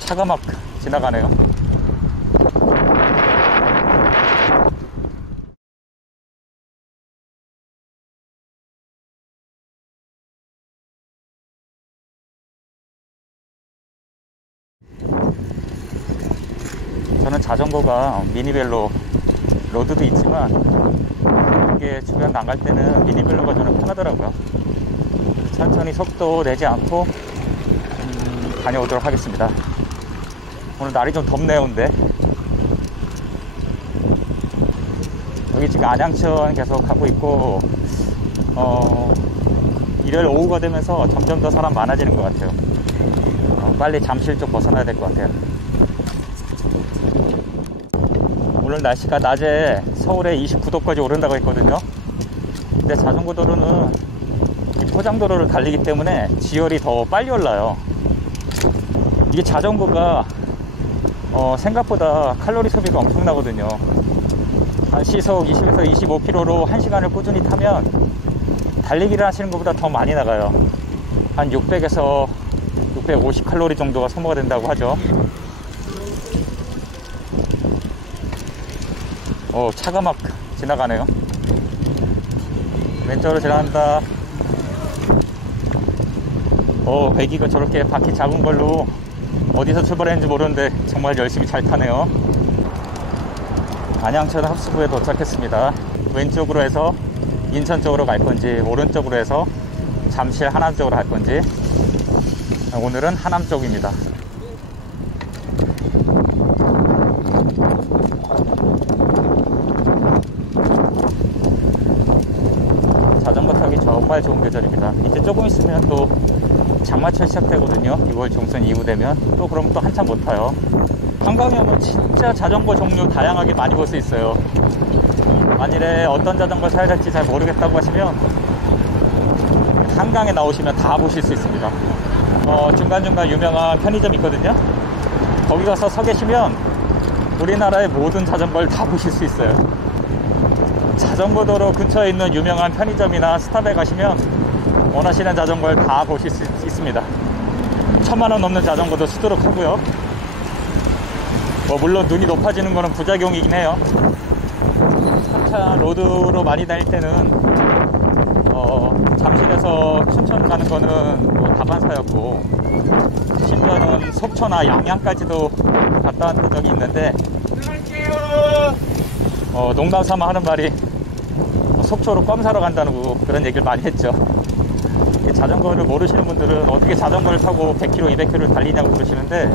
차가 막 지나가네요. 저는 자전거가 미니벨로 로드도 있지만 이게 주변 나갈 때는 미니벨로가 저는 편하더라고요. 그래서 천천히 속도 내지 않고 다녀오도록 하겠습니다. 오늘 날이 좀 덥네요. 근데 여기 지금 안양천 계속 가고 있고 일요일 오후가 되면서 점점 더 사람 많아지는 것 같아요. 빨리 잠실 쪽 벗어나야 될 것 같아요. 오늘 날씨가 낮에 서울에 29도까지 오른다고 했거든요. 근데 자전거 도로는 이 포장도로를 달리기 때문에 지열이 더 빨리 올라요. 이게 자전거가 생각보다 칼로리 소비가 엄청나거든요. 한 시속 20에서 25km로 1시간을 꾸준히 타면 달리기를 하시는 것보다 더 많이 나가요. 한 600에서 650 칼로리 정도가 소모가 된다고 하죠. 차가 막 지나가네요. 왼쪽으로 지나간다. 배기가 저렇게 바퀴 작은 걸로 어디서 출발했는지 모르는데 정말 열심히 잘 타네요. 안양천 합수부에 도착했습니다. 왼쪽으로 해서 인천 쪽으로 갈 건지, 오른쪽으로 해서 잠실 하남 쪽으로 갈 건지. 오늘은 하남 쪽입니다. 자전거 타기 정말 좋은 계절입니다. 이제 조금 있으면 또 장마철 시작되거든요. 6월 중순 이후 되면 또 그럼 또 한참 못 타요. 한강에 오면 진짜 자전거 종류 다양하게 많이 볼 수 있어요. 만일에 어떤 자전거 타야 될지 잘 모르겠다고 하시면 한강에 나오시면 다 보실 수 있습니다. 중간중간 유명한 편의점 있거든요. 거기 가서 서 계시면 우리나라의 모든 자전거를 다 보실 수 있어요. 자전거 도로 근처에 있는 유명한 편의점이나 스탑에 가시면 원하시는 자전거를 다 보실 수 있습니다. 1000만원 넘는 자전거도 쓰도록 하고요. 물론 눈이 높아지는 거는 부작용이긴 해요. 한참 로드로 많이 다닐 때는 잠실에서 춘천 가는 거는 다반사였고, 심지어는 속초나 양양까지도 갔다 왔던 적이 있는데, 농담 삼아 하는 말이 속초로 껌 사러 간다는 그런 얘기를 많이 했죠. 자전거를 모르시는 분들은 어떻게 자전거를 타고 100km, 200km를 달리냐고 그러시는데,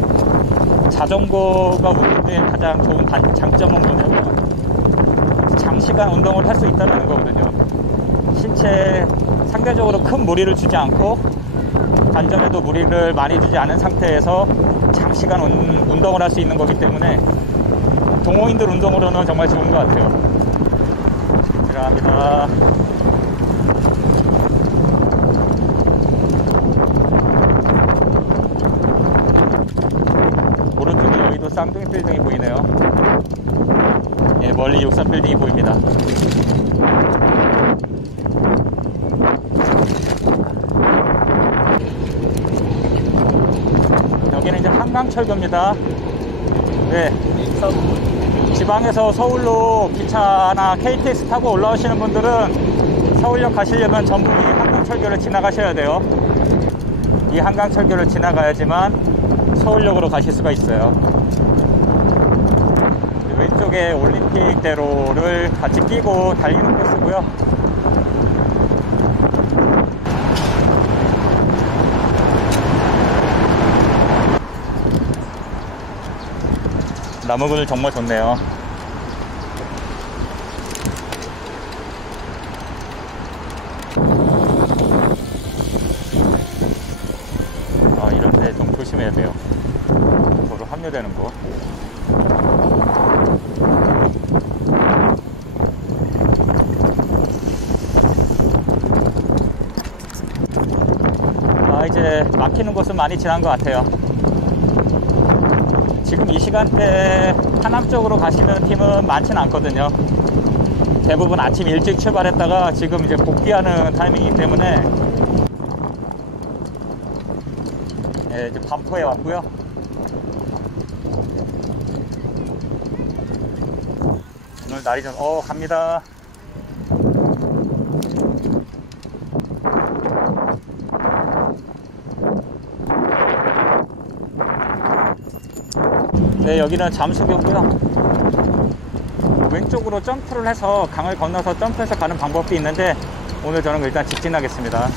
자전거가 운동의 가장 좋은 장점은 뭐냐면 장시간 운동을 할 수 있다는 거거든요. 신체에 상대적으로 큰 무리를 주지 않고 관절에도 무리를 많이 주지 않은 상태에서 장시간 운동을 할 수 있는 거기 때문에 동호인들 운동으로는 정말 좋은 것 같아요. 들어갑니다. 오른쪽에 여의도 쌍둥이 빌딩이 보이네요. 예, 멀리 63 빌딩이 보입니다. 여기는 이제 한강철도입니다. 네, 지방에서 서울로 기차나 KTX 타고 올라오시는 분들은 서울역 가시려면 전부 이 한강철교를 지나가셔야 돼요. 이 한강철교를 지나가야지만 서울역으로 가실 수가 있어요. 왼쪽에 올림픽대로를 같이 끼고 달리는 코스고요. 나무그늘 정말 좋네요. 이런데 좀 조심해야 돼요. 도로 합류되는 곳. 이제 막히는 곳은 많이 지난 것 같아요. 지금 이 시간대 하남 쪽으로 가시는 팀은 많지는 않거든요. 대부분 아침 일찍 출발했다가 지금 이제 복귀하는 타이밍이기 때문에, 예, 이제 반포에 왔고요. 오늘 날이 좀 갑니다. 네, 여기는 잠수교고요. 왼쪽으로 점프를 해서 강을 건너서 점프해서 가는 방법도 있는데 오늘 저는 일단 직진하겠습니다.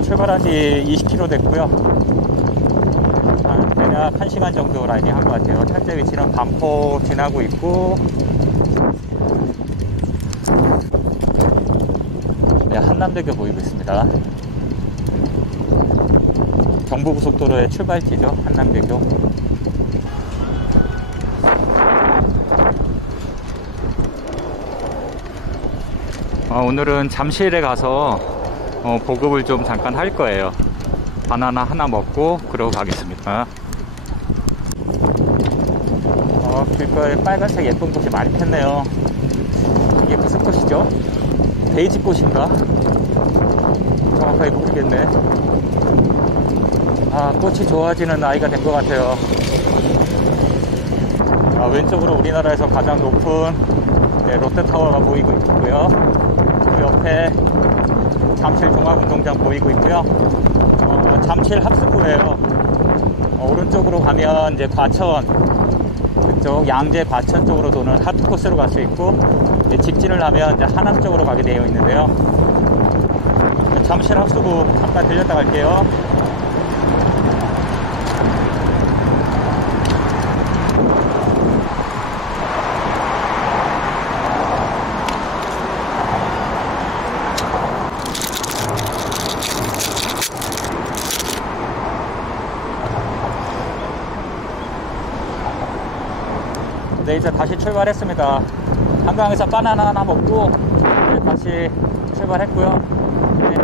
출발한 지 20km 됐고요. 대략 1시간 정도 라이딩 한 것 같아요. 현재 위치는 반포 지나고 있고, 네, 한남대교 보이고 있습니다. 경부고속도로의 출발지죠, 한남대교. 오늘은 잠실에 가서 보급을 좀 잠깐 할 거예요. 바나나 하나 먹고 그러고 가겠습니다. 길거리에 빨간색 예쁜 꽃이 많이 폈네요. 이게 무슨 꽃이죠? 데이지 꽃인가? 정확하게 모르겠네. 꽃이 좋아지는 나이가 된 것 같아요. 왼쪽으로 우리나라에서 가장 높은 롯데타워가 보이고 있고요. 그 옆에 잠실 종합운동장 보이고 있고요. 잠실 합수구예요. 오른쪽으로 가면 이제 과천, 그쪽 양재 과천 쪽으로 도는 하트코스로 갈 수 있고, 직진을 하면 이제 하남 쪽으로 가게 되어 있는데요. 잠실 합수구 잠깐 들렸다 갈게요. 네, 이제 다시 출발했습니다. 한강에서 바나나 하나 먹고 다시 출발했고요. 네.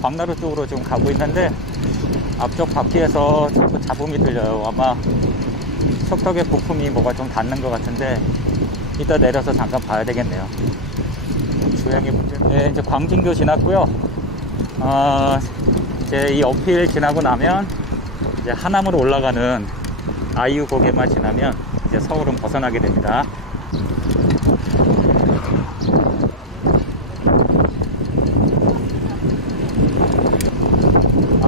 광나루 쪽으로 지금 가고 있는데 앞쪽 바퀴에서 자꾸 잡음이 들려요. 아마 척턱에 부품이 뭐가 좀 닿는 것 같은데 이따 내려서 잠깐 봐야 되겠네요. 주행의 문제. 네, 이제 광진교 지났고요. 이제 이 어필 지나고 나면 이제 하남으로 올라가는 아이유 고개만 지나면 이제 서울은 벗어나게 됩니다.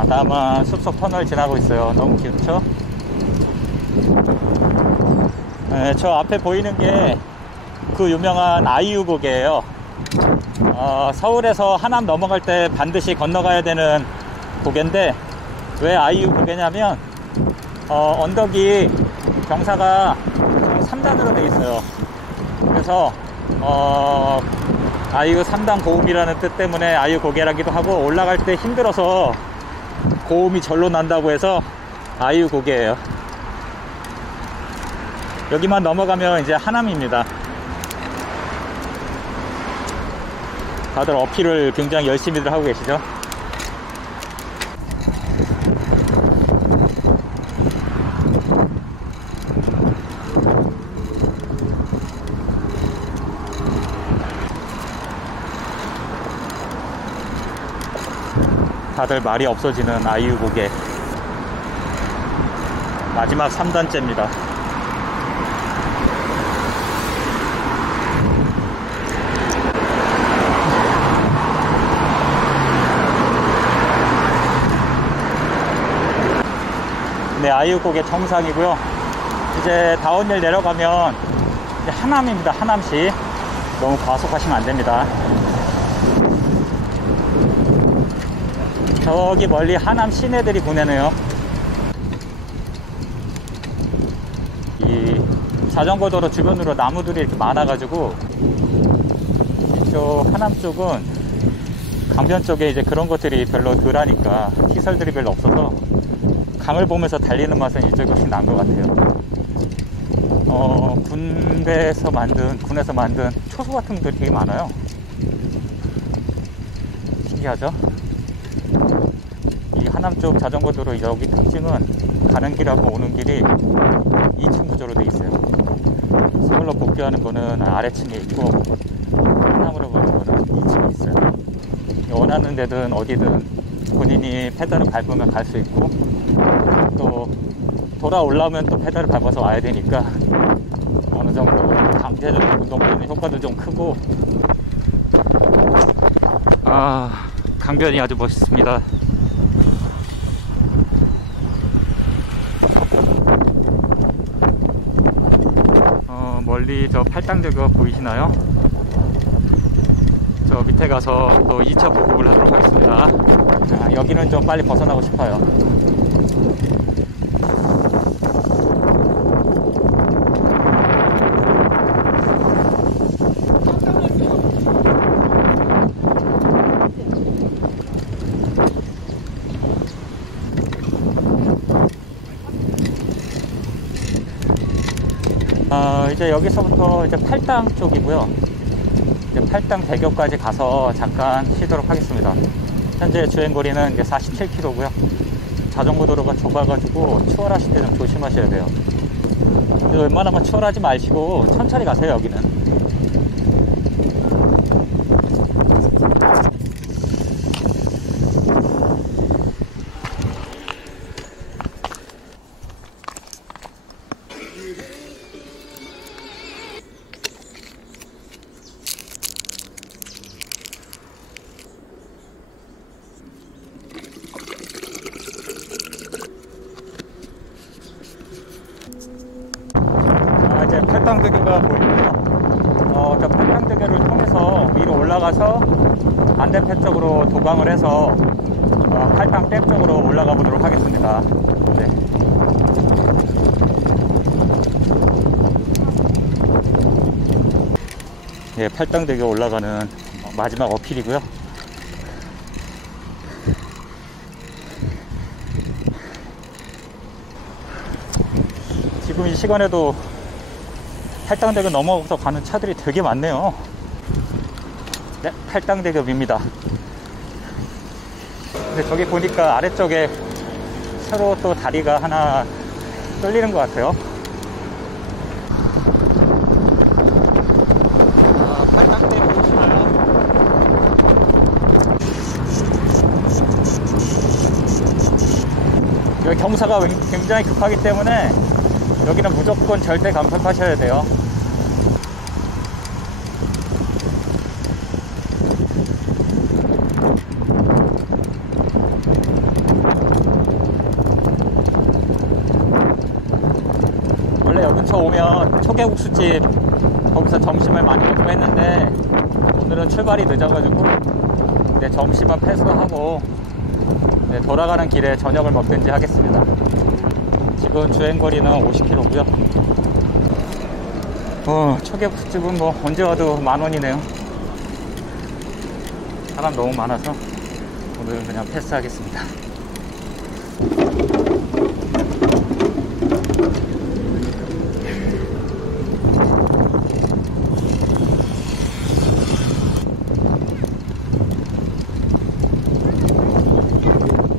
다음은 숲속 터널 지나고 있어요. 너무 귀엽죠? 네, 저 앞에 보이는 게 그 유명한 아이유 고개예요. 서울에서 하남 넘어갈 때 반드시 건너가야 되는 고개인데, 왜 아이유 고개냐면 언덕이 경사가 3단으로 되어 있어요. 그래서 아이유 3단 고음이라는 뜻 때문에 아이유 고개라기도 하고, 올라갈 때 힘들어서 고음이 절로 난다고 해서 아이유 고개예요. 여기만 넘어가면 이제 하남입니다. 다들 어필을 굉장히 열심히들 하고 계시죠? 다들 말이 없어지는 아이유 고개. 마지막 3단째입니다. 네, 아이유 고개 정상이고요. 이제 다운힐 내려가면 이제 하남입니다. 하남시. 너무 과속하시면 안 됩니다. 저기 멀리 하남 시내들이 보내네요. 이 자전거 도로 주변으로 나무들이 이렇게 많아가지고, 이쪽 하남 쪽은 강변 쪽에 이제 그런 것들이 별로 덜하니까 시설들이 별로 없어서 강을 보면서 달리는 맛은 이쪽이 훨씬 나은 것 같아요. 군에서 만든 초소 같은 것들이 되게 많아요. 신기하죠? 이 하남 쪽 자전거 도로 여기 특징은 가는 길하고 오는 길이 2층 구조로 되어 있어요. 서울로 복귀하는 거는 아래층에 있고 하남으로 가는 거는 2층에 있어요. 원하는 데든 어디든 본인이 페달을 밟으면 갈 수 있고, 또 돌아 올라오면 또 페달을 밟아서 와야 되니까 어느 정도 강제적 운동되는 효과도 좀 크고, 강변이 아주 멋있습니다. 멀리 저 팔당대교 보이시나요? 저 밑에 가서 또 2차 보급을 하도록 하겠습니다. 여기는 좀 빨리 벗어나고 싶어요. 이제 여기서부터 이제 팔당 쪽이고요. 이제 팔당 대교까지 가서 잠깐 쉬도록 하겠습니다. 현재 주행거리는 이제 47km고요. 자전거 도로가 좁아가지고 추월하실 때 좀 조심하셔야 돼요. 웬만하면 추월하지 마시고 천천히 가세요. 여기는. 이제 팔당대교가 보이고요. 저 팔당대교를 통해서 위로 올라가서 반대편 쪽으로 도강을 해서 팔당댐 쪽으로 올라가 보도록 하겠습니다. 네. 예, 팔당대교 올라가는 마지막 어필이고요. 지금 이 시간에도 팔당대교 넘어서 가는 차들이 되게 많네요. 네, 팔당대교 입니다. 근데 저기 보니까 아래쪽에 새로 또 다리가 하나 뚫리는 것 같아요. 팔당대교 보시나요? 여기 경사가 굉장히 급하기 때문에 여기는 무조건 절대 감속하셔야 돼요. 원래 여기 근처 오면 초계국수집 거기서 점심을 많이 먹고 했는데 오늘은 출발이 늦어가지고 점심은 패스하고 돌아가는 길에 저녁을 먹든지 하겠습니다. 지금 주행거리는 50km고요. 초계국수집은 뭐 언제 와도 10,000원이네요. 사람 너무 많아서 오늘은 그냥 패스하겠습니다.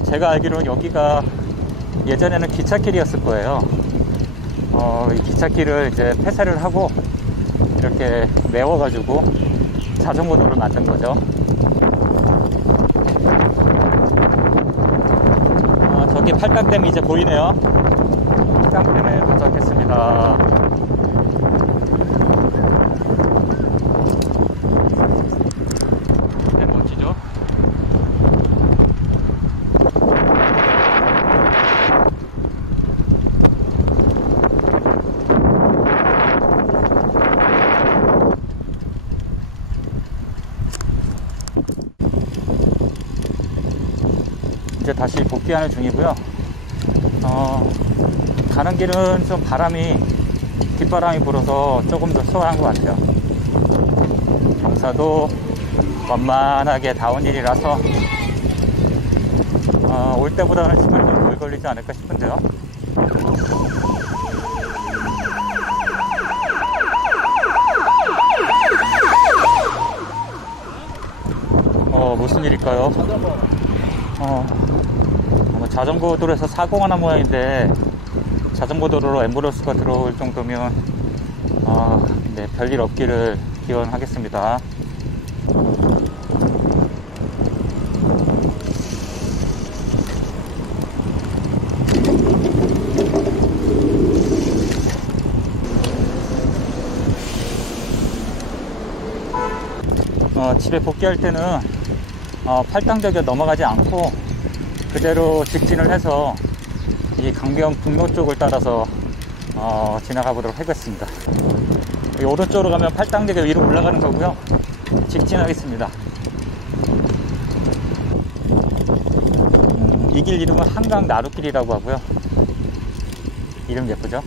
제가 알기로는 여기가 예전에는 기찻길이었을 거예요. 이 기찻길을 이제 폐쇄를 하고 이렇게 메워가지고 자전거 도로를 만든 거죠. 저기 팔당댐이 이제 보이네요. 팔당댐에 도착했습니다. 네, 멋지죠? 이제 다시 복귀하는 중이고요. 가는 길은 좀 뒷바람이 불어서 조금 더 수월한 것 같아요. 경사도 완만하게 다운힐이라서 올 때보다는 시간이 좀 덜 걸리지 않을까 싶은데요. 무슨 일일까요? 아마 자전거 도로에서 사고가 난 모양인데, 자전거 도로로 앰뷸런스가 들어올 정도면 네, 별일 없기를 기원하겠습니다. 집에 복귀할 때는 팔당대교 넘어가지 않고 그대로 직진을 해서 이 강변 북로 쪽을 따라서 지나가 보도록 하겠습니다. 이 오른쪽으로 가면 팔당대교 위로 올라가는 거고요. 직진하겠습니다. 이 길 이름은 한강 나루길이라고 하고요. 이름 예쁘죠?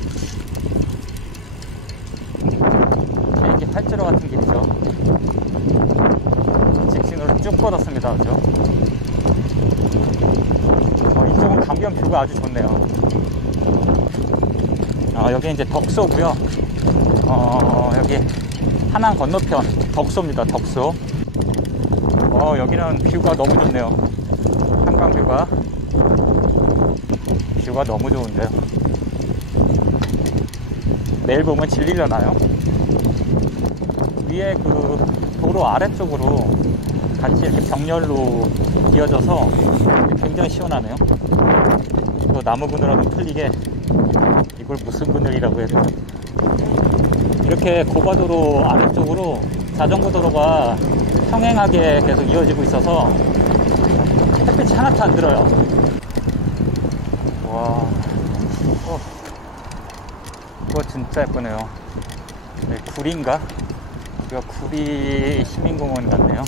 비행기 활주로 같은 길이죠. 직진으로 쭉 뻗었습니다. 그죠? 이쪽은 강변 뷰가 아주 좋네요. 여기 이제 덕소고요. 여기 한강 건너편 덕소입니다. 덕소. 여기는 뷰가 너무 좋네요. 한강 뷰가 너무 좋은데요. 내일 보면 질리려나요? 위에 그 도로 아래쪽으로 같이 이렇게 병렬로 이어져서 굉장히 시원하네요. 또 나무 그늘하고 틀리게 이걸 무슨 그늘이라고 해야 되나? 이렇게 고가도로 아래쪽으로 자전거 도로가 평행하게 계속 이어지고 있어서 햇빛이 하나도 안 들어요. 와, 이거 진짜 예쁘네요. 네, 구리인가? 여기가 구리 시민공원 같네요.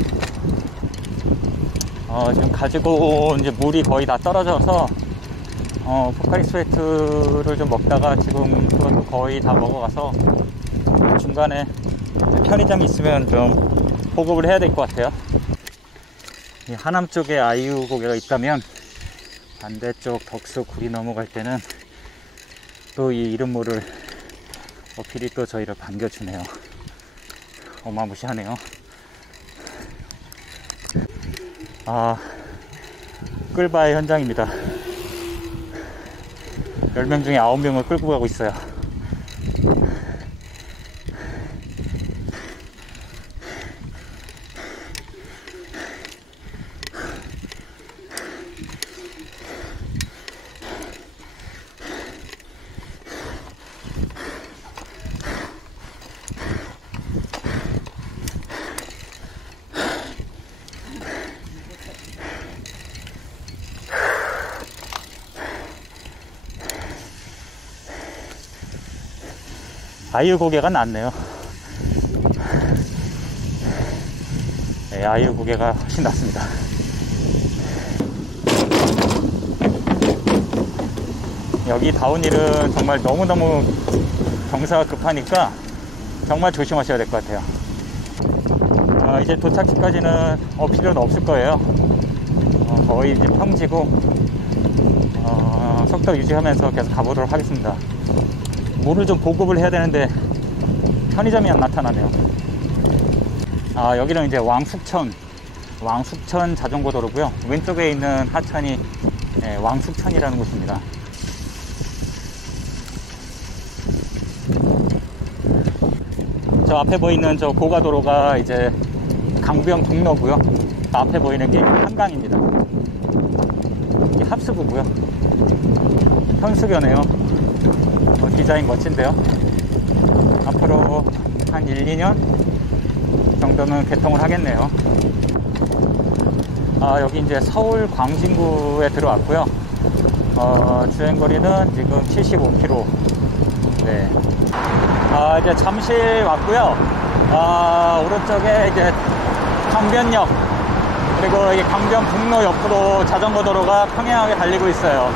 지금 가지고 온 이제 물이 거의 다 떨어져서 포카리 스웨트를 좀 먹다가 지금 그것도 거의 다 먹어가서 중간에 편의점이 있으면 좀 보급을 해야 될 것 같아요. 이 하남 쪽에 아이유 고개가 있다면 반대쪽 덕수 구리 넘어갈 때는 또 이 이름 모를 어필이 또 저희를 반겨주네요. 어마무시하네요. 끌바의 현장입니다. 10명 중에 9명을 끌고 가고 있어요. 아이유 고개가 낫네요. 네, 아이유 고개가 훨씬 낫습니다. 여기 다운힐은 정말 너무너무 경사가 급하니까 정말 조심하셔야 될 것 같아요. 이제 도착지까지는 필요는 없을 거예요. 거의 이제 평지고 속도 유지하면서 계속 가보도록 하겠습니다. 물을 좀 보급을 해야 되는데 편의점이 안 나타나네요. 여기는 이제 왕숙천 자전거 도로고요. 왼쪽에 있는 하천이 왕숙천이라는 곳입니다. 저 앞에 보이는 저 고가도로가 이제 강변 북로고요. 앞에 보이는 게 한강입니다. 이게 합수부고요. 현수교네요. 디자인 멋진데요. 앞으로 한 1, 2년 정도는 개통을 하겠네요. 여기 이제 서울 광진구에 들어왔고요. 주행거리는 지금 75km. 네. 이제 잠실 왔고요. 오른쪽에 이제 강변역, 그리고 이 강변 북로 옆으로 자전거 도로가 평행하게 달리고 있어요.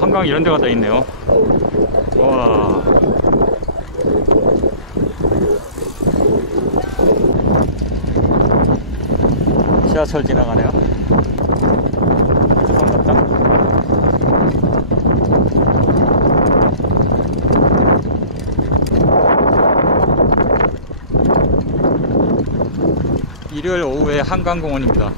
한강 이런 데가 다 있네요. 와. 지하철 지나가네요. 반갑다. 일요일 오후에 한강공원입니다.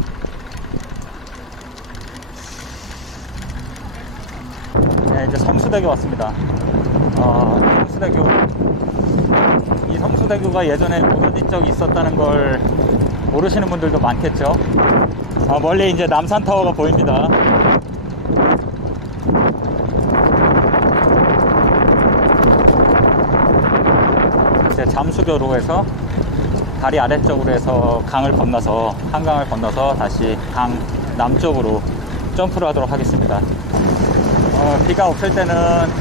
네, 이제 성수대교 왔습니다. 성수대교. 이 성수대교가 예전에 무너진 적이 있었다는 걸 모르시는 분들도 많겠죠. 멀리 이제 남산타워가 보입니다. 이제 잠수교로에서 다리 아래쪽으로 해서 강을 건너서, 한강을 건너서 다시 강 남쪽으로 점프를 하도록 하겠습니다. 비가 없을 때는,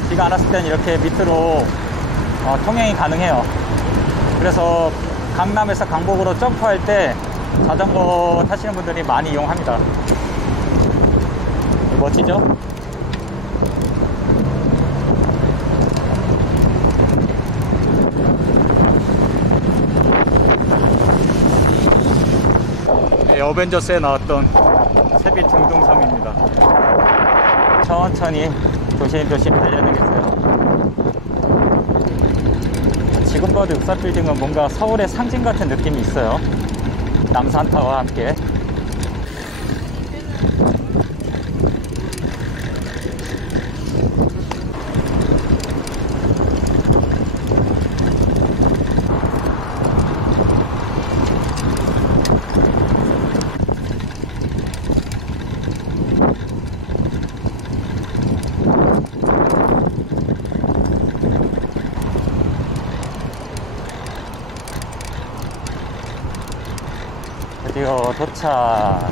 비가 안 왔을 때는 이렇게 밑으로 통행이 가능해요. 그래서 강남에서 강북으로 점프할 때 자전거 타시는 분들이 많이 이용합니다. 멋지죠? 네, 어벤져스에 나왔던 세비 둥둥섬입니다. 천천히 조심조심 달려야 되겠어요. 지금 봐도 육사빌딩은 뭔가 서울의 상징 같은 느낌이 있어요. 남산타워와 함께. 드디어 도착.